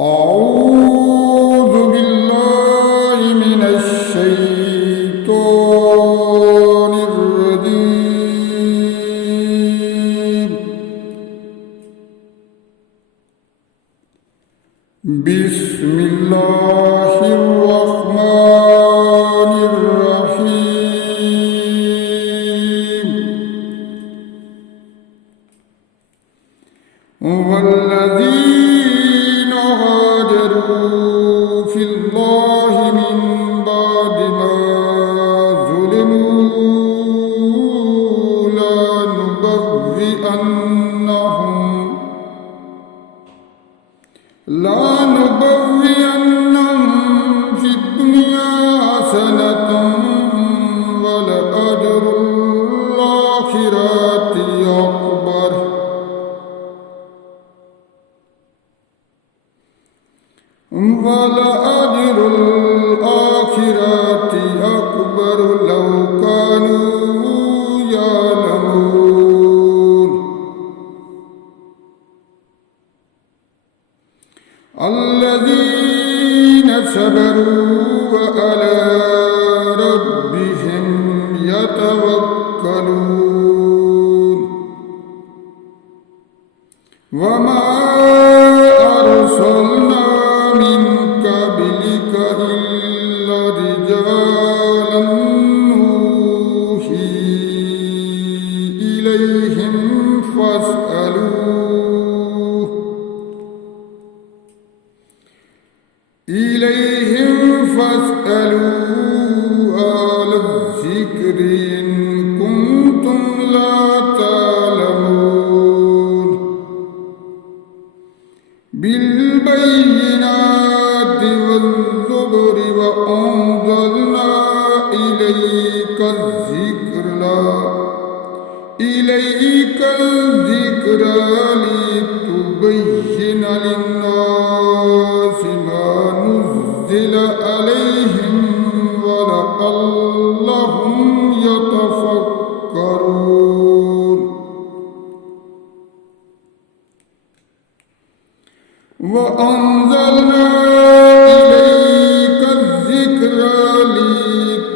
أعوذ بالله من الشيطان الرجيم. بسم الله الرحمن الرحيم. والذين هاجروا في الله من بعد ما ظلموا لنبوئنهم في الدنيا حسنة ولأجر الآخرة أكبر. ولأجر الآخرة أكبر لو كانوا يعلمون. الذين صبروا وعلى ربهم يتوكلون. وما أرسلنا من قبلك إلا رجالا نوحي إليهم فاسألوا أهل الذكر إن كنتم لا تعلمون. بالبينات والزبر وأنزلنا إليك الذكر لتبين للناس ما نزل عليهم ولعلهم يتفكرون. وأنزلنا إليك الذكر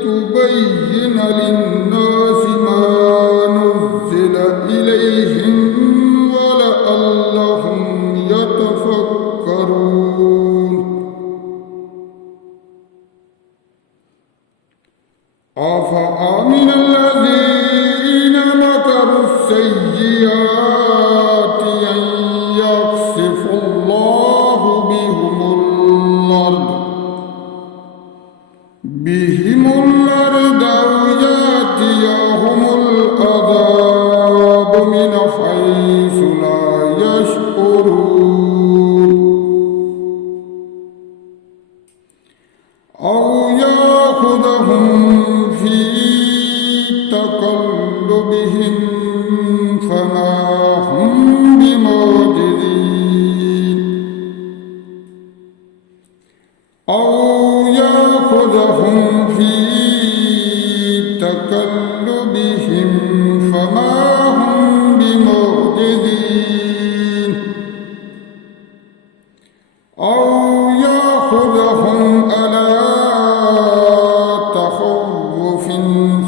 لتبين للناس ما نزل إليهم ولعلهم يتفكرون. أفأمن الذين مكروا السيئات أن يخسف الله بهم الأرض أو يأتيهم العذاب من حيث لا يشعرون. أو يأخذهم في تقلبهم فما هم بمعجزين. أو يأخذهم في تقلبهم فما هم بمعجزين. أو يأخذهم على تخوف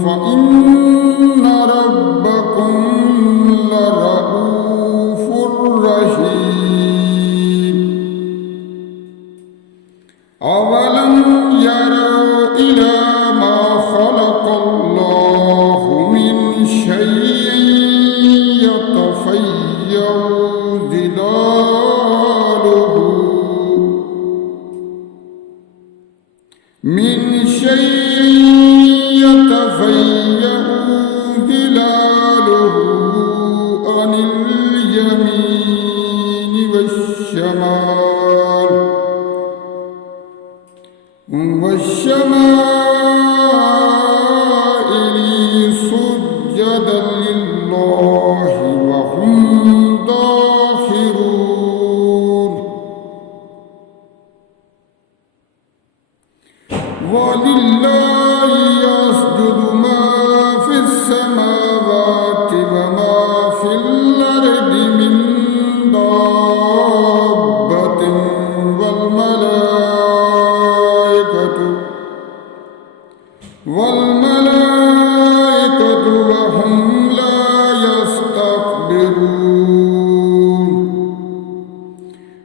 فإن ربكم لرؤوف رحيم. أولم يروا إلى ما خلق الله من شيء يتفيأ ظلاله عن اليمين والشمائل سجدا لله وهم داخرون. ولله يسجد ما في السماوات وما في الأرض من دابة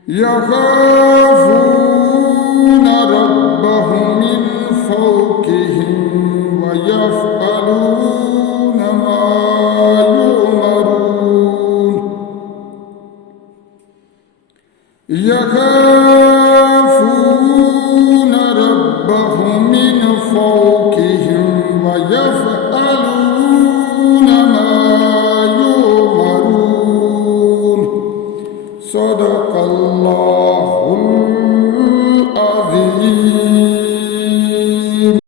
يخافون ربهم من فوقهم ويفعلون ما يؤمرون